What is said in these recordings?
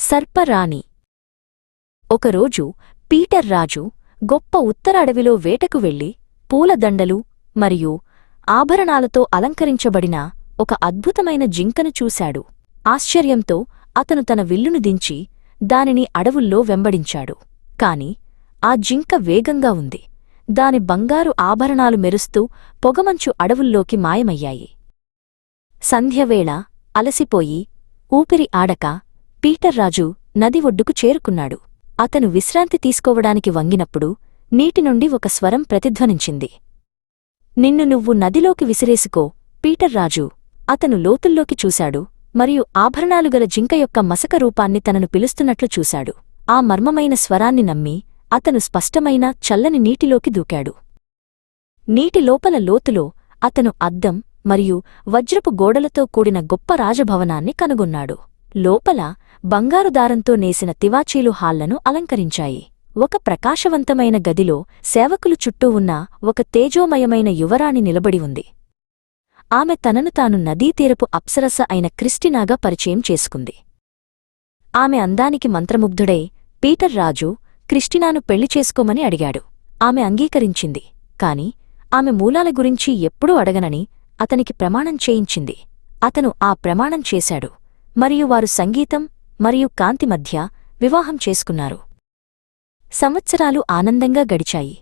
సర్పరాణి. ఒకరోజు పీటర్ రాజు గొప్ప ఉత్తర అడవిలో వేటకు వెళ్లి పూలదండలు మరియు ఆభరణాలతో అలంకరించబడిన ఒక అద్భుతమైన జింకను చూశాడు. ఆశ్చర్యంతో అతను తన విల్లును దించి దానిని అడవుల్లో వెంబడించాడు. కాని ఆ జింక వేగంగా ఉంది. దాని బంగారు ఆభరణాలు మెరుస్తూ పొగమంచు అడవుల్లోకి మాయమయ్యాయి. సంధ్యవేళ అలసిపోయి ఊపిరి ఆడక పీటర్ రాజు నది ఒడ్డుకు చేరుకున్నాడు. అతను విశ్రాంతి తీసుకోవడానికి వంగినప్పుడు నీటి నుండి ఒక స్వరం ప్రతిధ్వనించింది. నిన్ను నువ్వు నదిలోకి విసిరేసుకో పీటర్ రాజు. అతను లోతుల్లోకి చూశాడు మరియు ఆభరణాలుగల జింక యొక్క మసక రూపాన్ని తనను పిలుస్తున్నట్లు చూశాడు. ఆ మర్మమైన స్వరాన్ని నమ్మి అతను స్పష్టమైన చల్లని నీటిలోకి దూకాడు. నీటి లోపల లోతులో అతను అద్దం మరియు వజ్రపు గోడలతో కూడిన గొప్ప రాజభవనాన్ని కనుగొన్నాడు. లోపల బంగారు దారంతో నేసిన తివాచీలు హాళ్లను అలంకరించాయి. ఒక ప్రకాశవంతమైన గదిలో సేవకులు చుట్టూ ఉన్న ఒక తేజోమయమైన యువరాణి నిలబడి ఉంది. ఆమె తనను తాను నదీతీరపు అప్సరస అయిన క్రిస్టినాగా పరిచయం చేసుకుంది. ఆమె అందానికి మంత్రముగ్ధుడై పీటర్ రాజు క్రిస్టినాను పెళ్లి చేసుకోమని అడిగాడు. ఆమె అంగీకరించింది. కాని ఆమె మూలాల గురించి ఎప్పుడూ అడగనని అతనికి ప్రమాణం చేయించింది. అతను ఆ ప్రమాణం చేశాడు మరియు వారు సంగీతం మరియు కాంతి మధ్య వివాహం చేసుకున్నారు. సంవత్సరాలు ఆనందంగా గడిచాయి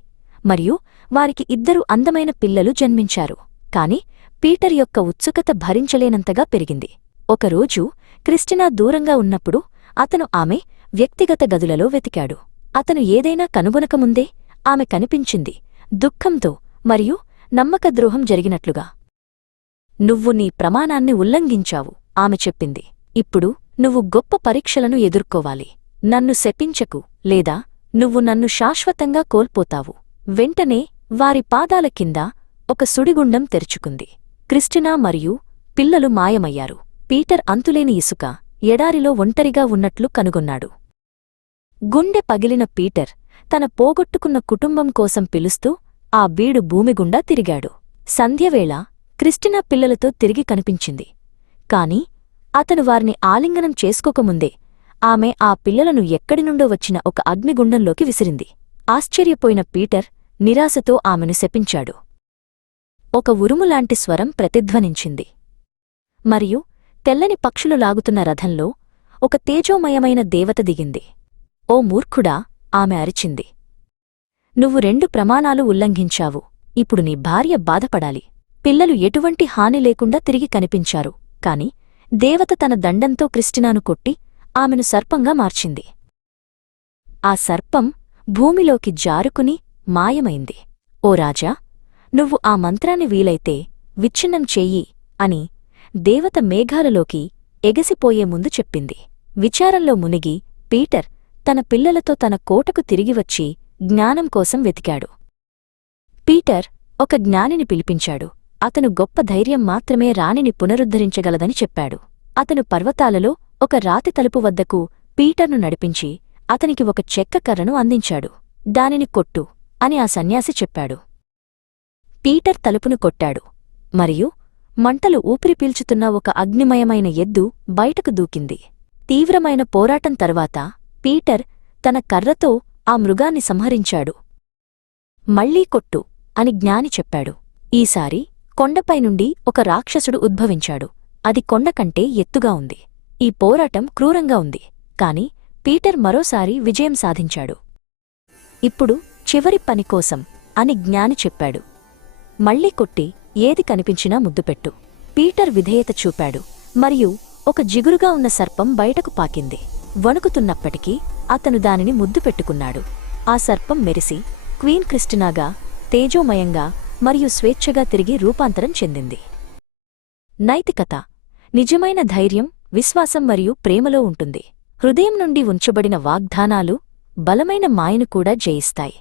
మరియు వారికి 2 అందమైన పిల్లలు జన్మించారు. కాని పీటర్ యొక్క ఉత్సుకత భరించలేనంతగా పెరిగింది. ఒకరోజు క్రిస్టినా దూరంగా ఉన్నప్పుడు అతను ఆమె వ్యక్తిగత గదులలో వెతికాడు. అతను ఏదైనా కనుగొనకముందే ఆమె కనిపించింది, దుఃఖంతో మరియు నమ్మకద్రోహం జరిగినట్లుగా. నువ్వు నీ ప్రమాణాన్ని ఉల్లంఘించావు, ఆమె చెప్పింది. ఇప్పుడు నువ్వు గొప్ప పరీక్షలను ఎదుర్కోవాలి. నన్ను శపించకు, లేదా నువ్వు నన్ను శాశ్వతంగా కోల్పోతావు. వెంటనే వారి పాదాల కింద ఒక సుడిగుండం తెరుచుకుంది. క్రిస్టినా మరియు పిల్లలు మాయమయ్యారు. పీటర్ అంతులేని ఇసుక ఎడారిలో ఒంటరిగా ఉన్నట్లు కనుగొన్నాడు. గుండె పగిలిన పీటర్ తన పోగొట్టుకున్న కుటుంబం కోసం పిలుస్తూ ఆ బీడు భూమిగుండా తిరిగాడు. సంధ్యవేళ క్రిస్టినా పిల్లలతో తిరిగి కనిపించింది. కాని అతను వారిని ఆలింగనం చేసుకోకముందే ఆమె ఆ పిల్లలను ఎక్కడినుండో వచ్చిన ఒక అగ్నిగుండంలోకి విసిరింది. ఆశ్చర్యపోయిన పీటర్ నిరాశతో ఆమెను శపించాడు. ఒక ఉరుములాంటి స్వరం ప్రతిధ్వనించింది మరియు తెల్లని పక్షులు లాగుతున్న రథంలో ఒక తేజోమయమైన దేవత దిగింది. ఓ మూర్ఖుడా, ఆమె అరిచింది. నువ్వు 2 ప్రమాణాలు ఉల్లంఘించావు. ఇప్పుడు నీ భార్య బాధపడాలి. పిల్లలు ఎటువంటి హాని లేకుండా తిరిగి కనిపించారు. కాని దేవత తన దండంతో క్రిస్టినాను కొట్టి ఆమెను సర్పంగా మార్చింది. ఆ సర్పం భూమిలోకి జారుకుని మాయమైంది. ఓ రాజా, నువ్వు ఆ మంత్రాన్ని వీలైతే విచ్ఛిన్నం చెయ్యి అని దేవత మేఘాలలోకి ఎగసిపోయే ముందు చెప్పింది. విచారంలో మునిగి పీటర్ తన పిల్లలతో తన కోటకు తిరిగివచ్చి జ్ఞానం కోసం వెతికాడు. పీటర్ ఒక జ్ఞానిని పిలిపించాడు. అతను గొప్ప ధైర్యం మాత్రమే రాణిని పునరుద్ధరించగలదని చెప్పాడు. అతను పర్వతాలలో ఒక రాతి తలుపు వద్దకు పీటర్ను నడిపించి అతనికి ఒక చెక్క కర్రను అందించాడు. దానిని కొట్టు అని ఆ సన్యాసి చెప్పాడు. పీటర్ తలుపును కొట్టాడు మరియు మంటలు ఊపిరి పీల్చుతున్న ఒక అగ్నిమయమైన ఎద్దు బయటకు దూకింది. తీవ్రమైన పోరాటం తర్వాత పీటర్ తన కర్రతో ఆ మృగాన్ని సంహరించాడు. మళ్లీ కొట్టు అని జ్ఞాని చెప్పాడు. ఈసారి కొండపైనుండి ఒక రాక్షసుడు ఉద్భవించాడు. అది కొండకంటే ఎత్తుగా ఉంది. ఈ పోరాటం క్రూరంగా ఉంది. కాని పీటర్ మరోసారి విజయం సాధించాడు. ఇప్పుడు చివరి పనికోసం అని జ్ఞాని చెప్పాడు. మళ్లీ కొట్టి ఏది కనిపించినా ముద్దుపెట్టు. పీటర్ విధేయత చూపాడు మరియు ఒక జిగురుగా ఉన్న సర్పం బయటకు పాకింది. వణుకుతున్నప్పటికీ అతను దానిని ముద్దు పెట్టుకున్నాడు. ఆ సర్పం మెరిసి క్వీన్ క్రిస్టినాగా తేజోమయంగా మరియు స్వేచ్ఛగా తిరిగి రూపాంతరం చెందింది. నైతికత నిజమైన ధైర్యం, విశ్వాసం మరియు ప్రేమలో ఉంటుంది. హృదయం నుండి ఉంచబడిన వాగ్దానాలు బలమైన మాయను కూడా జయిస్తాయి.